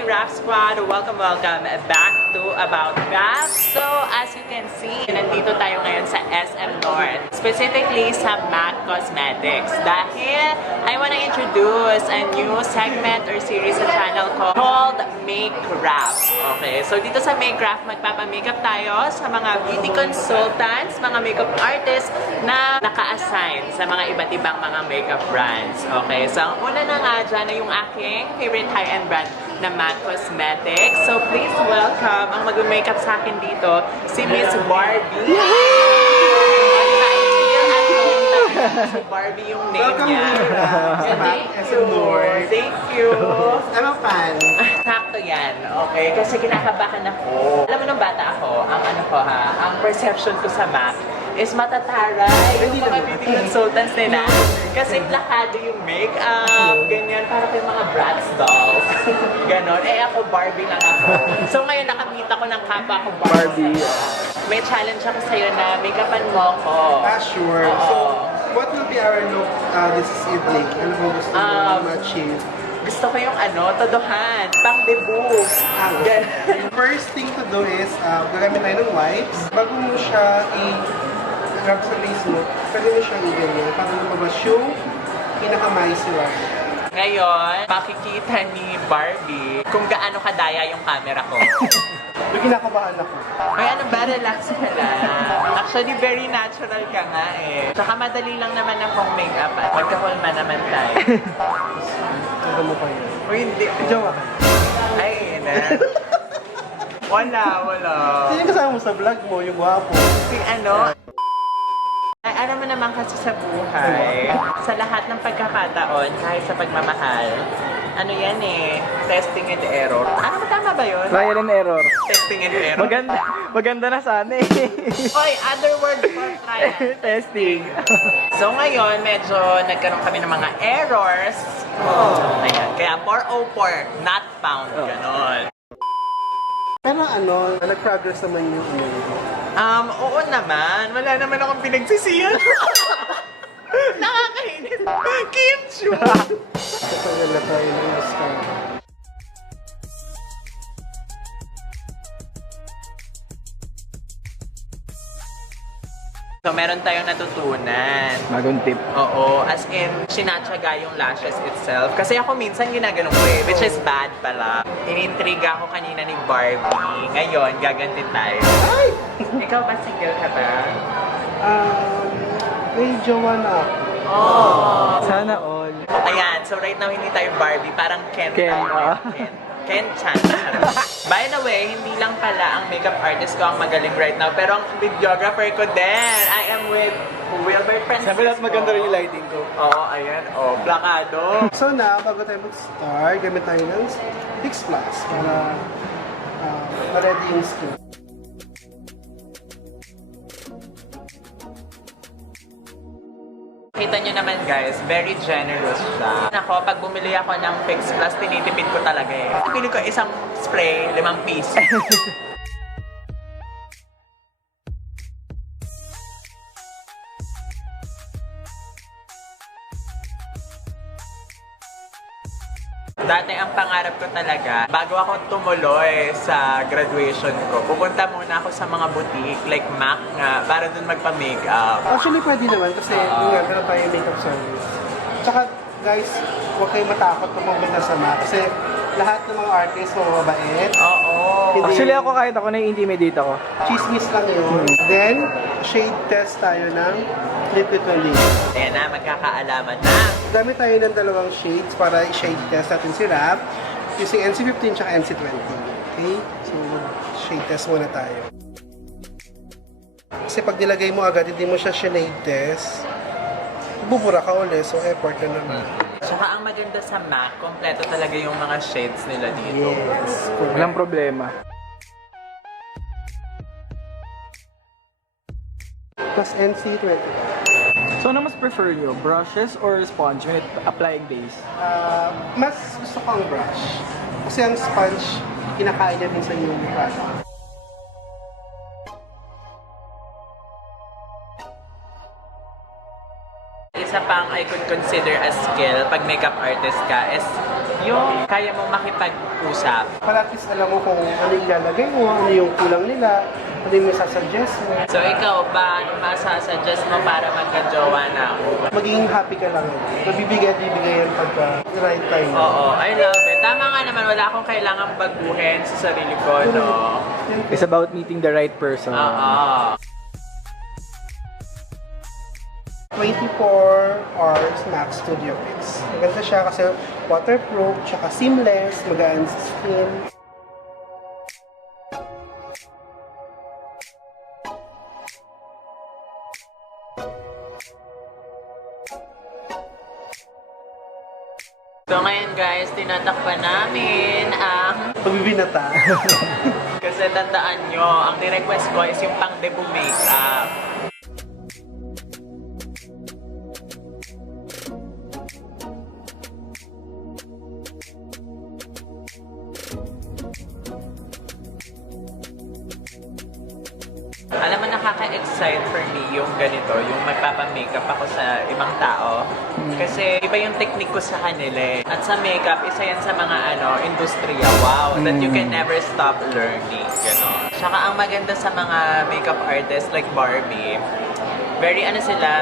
my Rap Squad! Welcome back to About Rap. So, as you can see, nandito tayo ngayon sa SM North. Specifically sa MAC Cosmetics. Dahil I wanna introduce a new segment or series sa channel ko called Make Rap. Okay, so dito sa Make Rap, magpapamakeup tayo sa mga beauty consultants, mga makeup artists na naka-assign sa mga iba't ibang mga makeup brands. Okay, so ang una na nga dyan ay yung aking favorite high-end brand na MAC Cosmetics. So please welcome ang mag-makeup sa akin dito, si Miss Barbie. Si Barbie yung name niya. Thank you. Thank you. I'm a fan. Sakto yan. Okay? Kasi kinakabahan ako. Alam mo nung bata ako, ang perception ko sa MAC is Matataray. Yung mga beauty consultants nila. Kasi plakado yung makeup, ganyan, para kay mga Bratz dolls. Ganon. Eh ako, Barbie lang ako. So ngayon nakamita ko ng kapwa ko Barbie. May challenge ako sa'yo na make-upan mo ko. Sure. So, what will be our look this evening? Ano mo gusto mo ma-achieve? Gusto ko yung todohan, pang debut. First thing to do is, gagamit tayo ng wipes. Bago mo siya i-rub sa face mo, pwede mo siyang i-ganyan para lumabas yung pinaka-micellar. Ngayon, makikita ni Barbie kung gaano kadaya yung camera ko. May kinakabahan ako. May ano ba, relax ka lang. Actually, very natural ka nga eh. Tsaka madali lang naman akong make-up at magka-holma naman tayo. Saka mo pa yun. O hindi. Jowa ka. Ay, ina. Wala. Sino yung kasama mo sa vlog mo, yung gwapo? Si Ay, alam mo naman kasi sa buhay, sa lahat ng pagkakataon, kahit sa pagmamahal, ano yan eh, testing and error. Ano ba, tama ba yun? Trial and error. Testing and error. Maganda na sana eh. Oy, other word for trial. Testing. So ngayon, medyo nagkaroon kami ng mga errors. Ayan. Kaya 404, not found. Ganon. Pero nag-progress naman yung Oo naman. Wala naman akong pinagsisiyan. Nakakainis. Kimchi! Katagal na tayo ng mascara. So, meron tayong natutunan. Bagong tip. Oo. As in, sinatsaga yung lashes itself. Kasi ako minsan ginaganon ko eh, which is bad pala. Inintriga ako kanina ni Barbie. Ngayon, gaganti tayo. Ay! Ikaw ba single ka ba? May jowa na ako. Oh. Sana all. Ayan, so right now hindi tayo Barbie, parang Ken Ken, tayo. Ken-chan. By the way, hindi lang pala ang makeup artist ko ang magaling right now, pero ang videographer ko din. I am with Wilbert Francisco. Sabi lahat maganda rin yung lighting ko. Oo, ayan. Oh, plakado. So na, bago tayo mag-start, gamit tayo ng Fix Plus para ma-ready yung skin. Kita nyo naman guys, very generous siya. Ako, pag bumili ako ng Fix Plus, tinitipid ko talaga eh. Pili ko isang spray, 5 piso. Dati ang pangarap ko talaga, bago ako tumuloy sa graduation ko, pupunta muna ako sa mga boutique like MAC nga, para dun magpa-makeup. Actually, pwede naman kasi meron tayo makeup service. Tsaka, guys, huwag kayong matakot kung pumunta sa MAC kasi lahat ng mga artists mababait. Oo. Actually ako kahit ako na-intimidate ako. Chismis lang yun. Then, shade test tayo ng liquid foundation. Ayan na, magkakaalaman na. Gamit tayo ng 2 shades para i-shade test natin si Rap using NC15 at NC20. Okay? So, shade test muna tayo. Kasi pag nilagay mo agad, hindi mo siya shade test, bubura ka ulit. So, effort na naman. Saka ang maganda sa MAC, kompleto talaga yung mga shades nila dito. Yes. Walang problema. Plus NC20. So ano mas prefer nyo? Brushes or sponge when applying base? Mas gusto ko ang brush. Kasi ang sponge, kinakain na minsan yung mukha. Isa pang I could consider as skill pag makeup artist ka is yung kaya mong makipag-usap. Para at least alam mo kung ano yung ilalagay mo, ano yung kulang nila, ano yung masasuggest mo. So ikaw ba, ano masasuggest mo para magka-jowa na ako? Magiging happy ka lang. Mabibigay yan pagka right time. Oo, I love it. Tama nga naman, wala akong kailangang baguhin sa sarili ko, no? It's about meeting the right person. Oo. 24 hours max studio fix. Maganda siya kasi waterproof, tsaka seamless, magaan sa skin. So ngayon guys, tinatakpan namin ang... Pagbibinata. Kasi tandaan nyo, ang ni-request ko is yung pang-debut makeup. Alam mo, nakaka-excite for me yung ganito, yung magpapa-makeup ako sa ibang tao. Kasi iba yung technique ko sa kanila eh. At sa makeup, isa yan sa mga industriya, wow, that you can never stop learning, gano'n. Tsaka ang maganda sa mga makeup artists like Barbie, very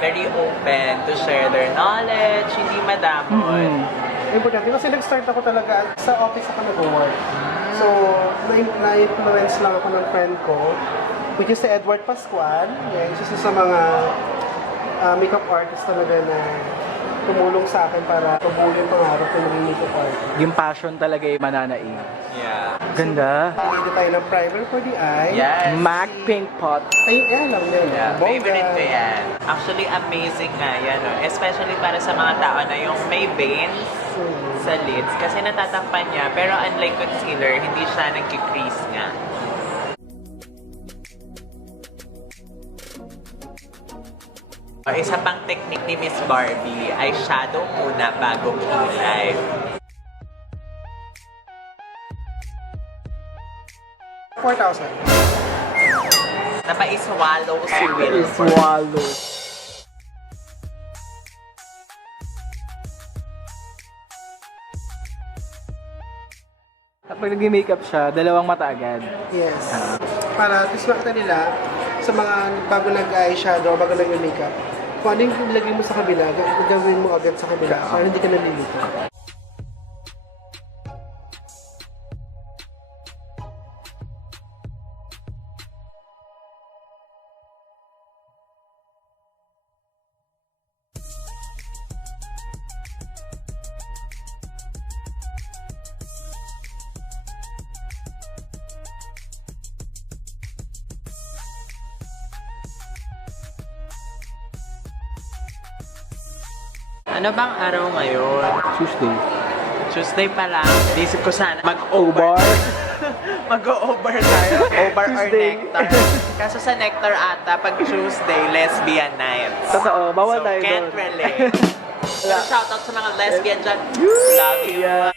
very open to share their knowledge, hindi madamot. Importante kasi nag-start ako talaga sa office ako nag-work. So, na-influence lang ako ng friend ko, which is si Edward Pascual. Yeah, isa sa mga makeup artist talaga na tumulong sa akin para tubuo yung pangarap ko ng makeup artist. Yung passion talaga yung mananaig. Yeah. Ganda. Pili tayo ng primer for the eye. Yes. MAC Pink Pot. Ay, lang din. Yeah, Bongga. favorite ko yan. Actually, amazing nga yan. No? Especially para sa mga tao na yung may veins sa lids. Kasi natatakpan niya. Pero unlike concealer, hindi siya nagki-crease nga. Isa pang technique ni Miss Barbie ay shadow muna bago kilay. $4,000. Napa-iswallow si Will. Swallow. At pag nag-makeup siya, dalawang mata agad. Yes. Para at least makita nila sa mga bago nag-eyeshadow, bago nag-makeup, kung ano yung ilagay mo sa kabila, gagawin mo agad sa kabila para hindi ka nalilito. Ano bang araw ngayon? Tuesday. Tuesday pa lang. Isip ko sana mag-over. Mag-over tayo. Over or Tuesday. nectar. Kaso sa nectar ata, pag Tuesday, lesbian nights. Totoo, bawal so, tayo can't doon. relate. Shoutout sa mga lesbian dyan. Love you. Yeah.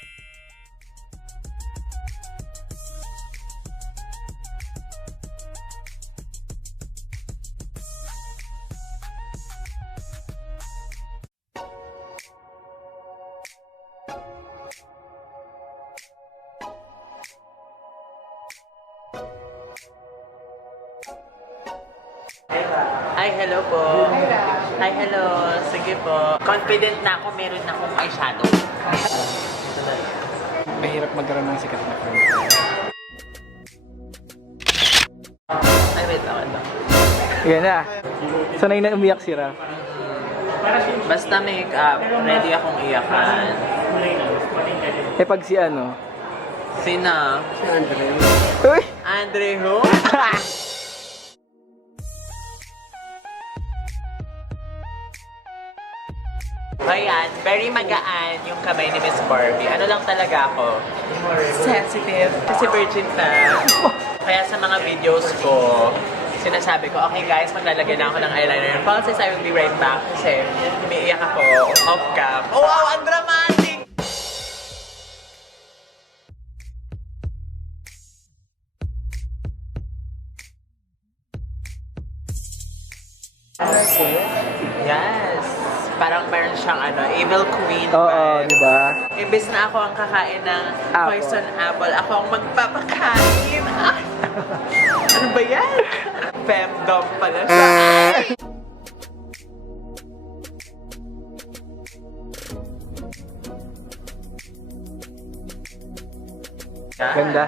Hi, hello po. Hi, Ra. Hi, hello. Sige po. Confident na ako, meron na akong eyeshadow. Mahirap magkaroon ng sikat na friend. Ay, wait lang. Yan na. Sanay na umiyak si Ra. Basta makeup, ready akong iyakan. Eh pag si ano? Sina? Si Andre. Uy! Andre who? Ayan, very magaan yung kamay ni Miss Barbie. Ano lang talaga ako? Sensitive. Kasi virgin pa. Kaya sa mga videos ko, sinasabi ko, okay guys, maglalagay na ako ng eyeliner and falsies. I will be right back. Kasi umiiyak ako off-cam. Oh, wow, ang dramatic! Yes. Parang meron siyang evil queen. Oo, di ba? Imbes na ako ang kakain ng Apple. poison apple, ako ang magpapakain. Ano ba yan? Femdom pala siya. Ay! Ganda.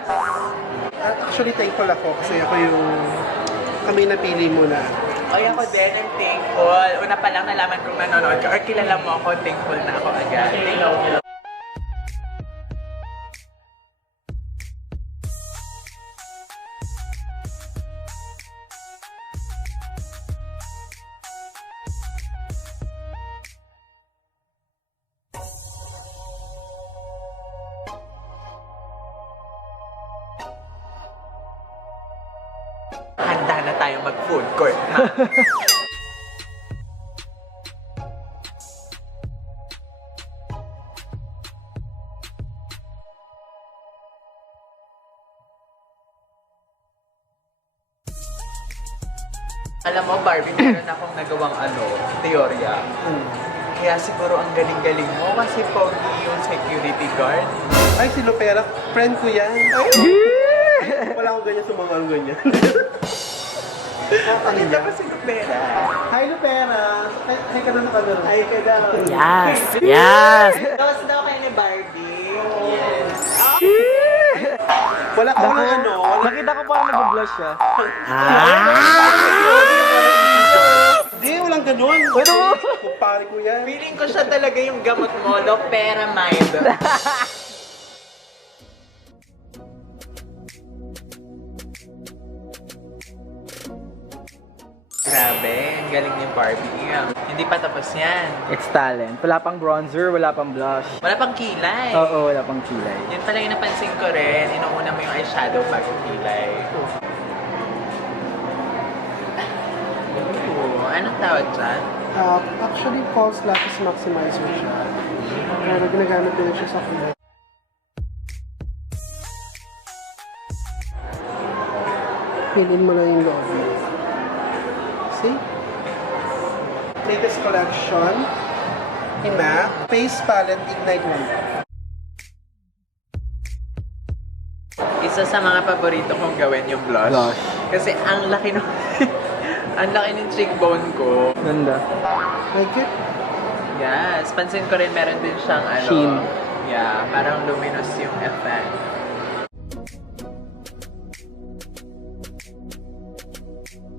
Actually, thankful ako kasi ako yung kami napili mo na. Ay, ako din, I'm thankful. Una pa lang nalaman kong nanonood ka or kilala mo ako, thankful na ako agad. Thank you. Handa na tayo mag-food court, ha? Alam mo, Barbie, meron akong nagawang teorya. Kaya siguro ang galing-galing mo kasi pogi yung security guard. Ay, si Lupera, friend ko yan. Wala akong ganyan sa mga ganyan. Pakita mo si Lupera. Hi, Lupera! Hi ka na sa camera. Ay, ka daw. Yes! Yes! Tapos daw kayo ni Barbie. Yes. Wala ka na Nakita ko parang nag-blush siya. Hindi, walang ganun. Kumpare ko yan. Feeling ko siya talaga yung gamot mo, Lupera Mind. Grabe, ang galing ni Barbie. Hindi pa tapos yan. It's talent. Wala pang bronzer, wala pang blush. Wala pang kilay. Oo, wala pang kilay. Yan pala yung napansin ko rin. Inuuna mo yung eyeshadow bago kilay. Ooh, anong tawag dyan? Actually, false lapis maximizer siya. Pero ginagamit din siya sa kulay. Fill in mo lang yung loob. See? Latest collection. MAC Face Palette Ignite 1. Isa sa mga paborito kong gawin yung blush. Blush. Kasi ang laki ng ang laki ng cheekbone ko. Ganda. Like it? Yes, pansin ko rin meron din siyang Sheen. Yeah, parang luminous yung effect.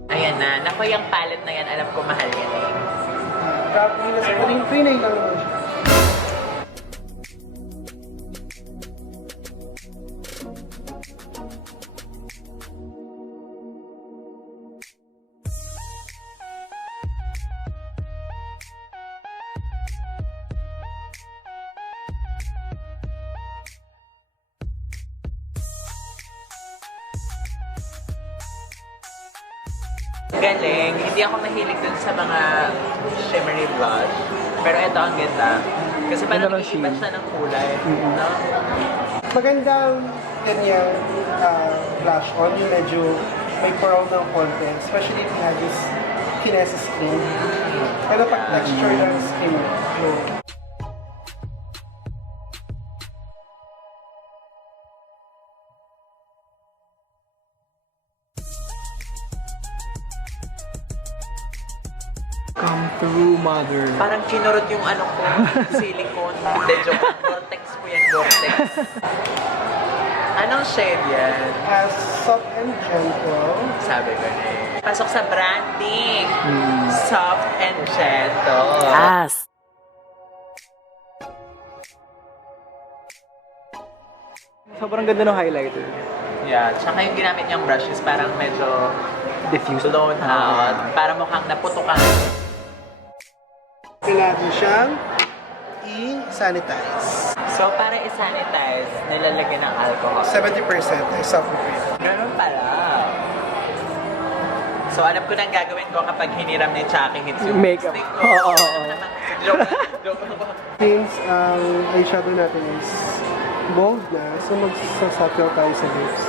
Ayan na, naku yung palette na yan, alam ko mahal yan eh. Probably na sa 3.9 lang naman siya. Galing, hindi ako mahilig dun sa mga shimmery blush. Pero ito ang ganda. Kasi parang Ganda ng nag-iiba sheen. siya ng kulay. No? Magandang ganyang blush on, yung medyo may pearl ng konti. Especially if you have this finesse skin. Pero pag texture ng skin mo, no. Come through, mother. Parang kinurot yung ko, silicone. Hindi, joke. Vortex ko yan, vortex. Anong shade yan? Soft and gentle. Sabi ko na eh. Pasok sa branding. Soft and gentle. Yes! Sobrang ganda ng highlighter. Yeah, tsaka yung ginamit niyang brush is parang medyo Diffused. blown out. Para mukhang naputukan. Kailangan siyang i-sanitize. So, para i-sanitize, nilalagyan ng alcohol. 70% ay soft liquid. Ganun pala. So, alam ko na ang gagawin ko kapag hiniram ni Chucky hits yung Makeup. lipstick ko. Oo. Joke lang. Since ang eyeshadow natin is bold na, so magsasattle tayo sa lips.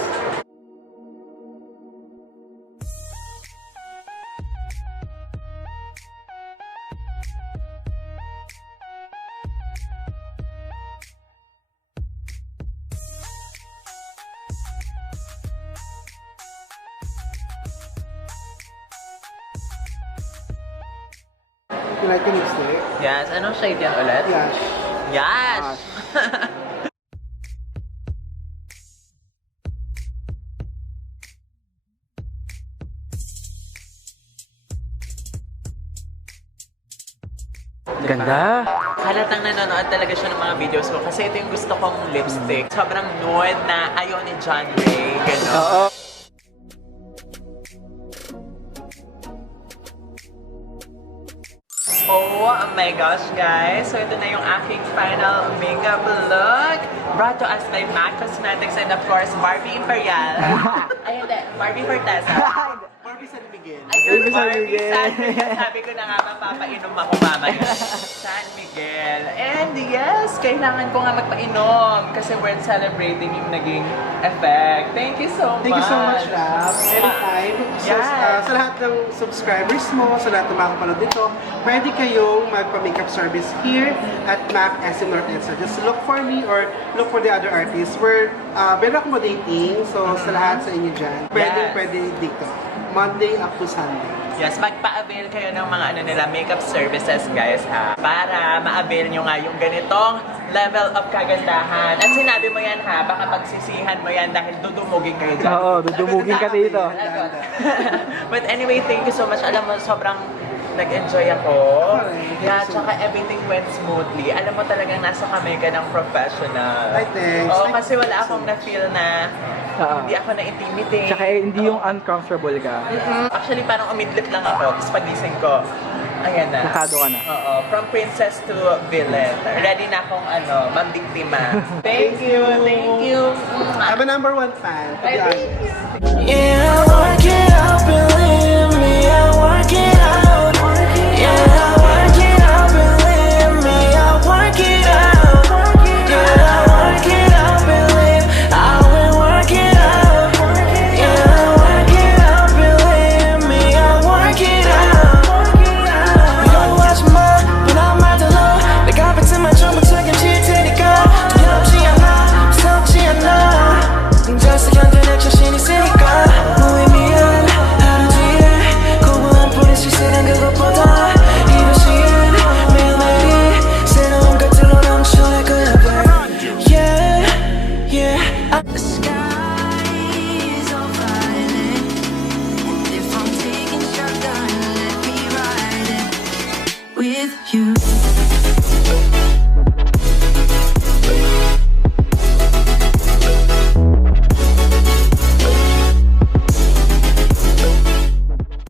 like yung lipstick. Yes, anong shade yan ulit? Yash. Yash! Ganda. Halatang nanonood talaga siya ng mga videos ko kasi ito yung gusto kong lipstick. Sobrang nude na ayaw ni John Ray. Gano'n. Oo. Oh my gosh, guys. So, ito na yung aking final makeup look. Brought to us by MAC Cosmetics and of course, Barbie Imperial. Ay, hindi. Barbie Fortesa. Barbie San Miguel. Ayun, Barbie San Barbie Miguel. San Miguel. Sabi ko na nga, mapapainom ako mamaya. San Miguel. And yes, kailangan ko nga magpainom kasi we're celebrating yung naging effect. Thank you so much. Thank you so much, Rap. Anytime. So, Yes. sa lahat ng subscribers mo, sa lahat ng mga kapanood dito, pwede kayong magpa-makeup service here at MAC SM North EDSA. Just look for me or look for the other artists. We're very accommodating. So, sa lahat sa inyo dyan, pwede dito. Monday up to Sunday. Yes, magpa-avail kayo ng mga nila makeup services, guys, ha? Para ma-avail nyo nga yung ganitong level of kagandahan. At sinabi mo yan, ha? Baka pagsisihan mo yan dahil dudumugin kayo dyan. Oo, dudumugin ka dito. But anyway, thank you so much. Alam mo, sobrang nag-enjoy ako. Yeah, tsaka everything went smoothly. Alam mo talagang nasa kamay ka ng professional. Ay, thanks. Oo, kasi wala akong na-feel na hindi ako na-intimidate. Tsaka hindi yung uncomfortable ka. Actually, parang umidlip lang ako. Tapos pagising ko, ayan na. Nakado ka na. Oo, from princess to villain. Ready na akong mambiktima. Thank you, thank you. I'm a #1 fan. To be honest. Yeah, I can't help it.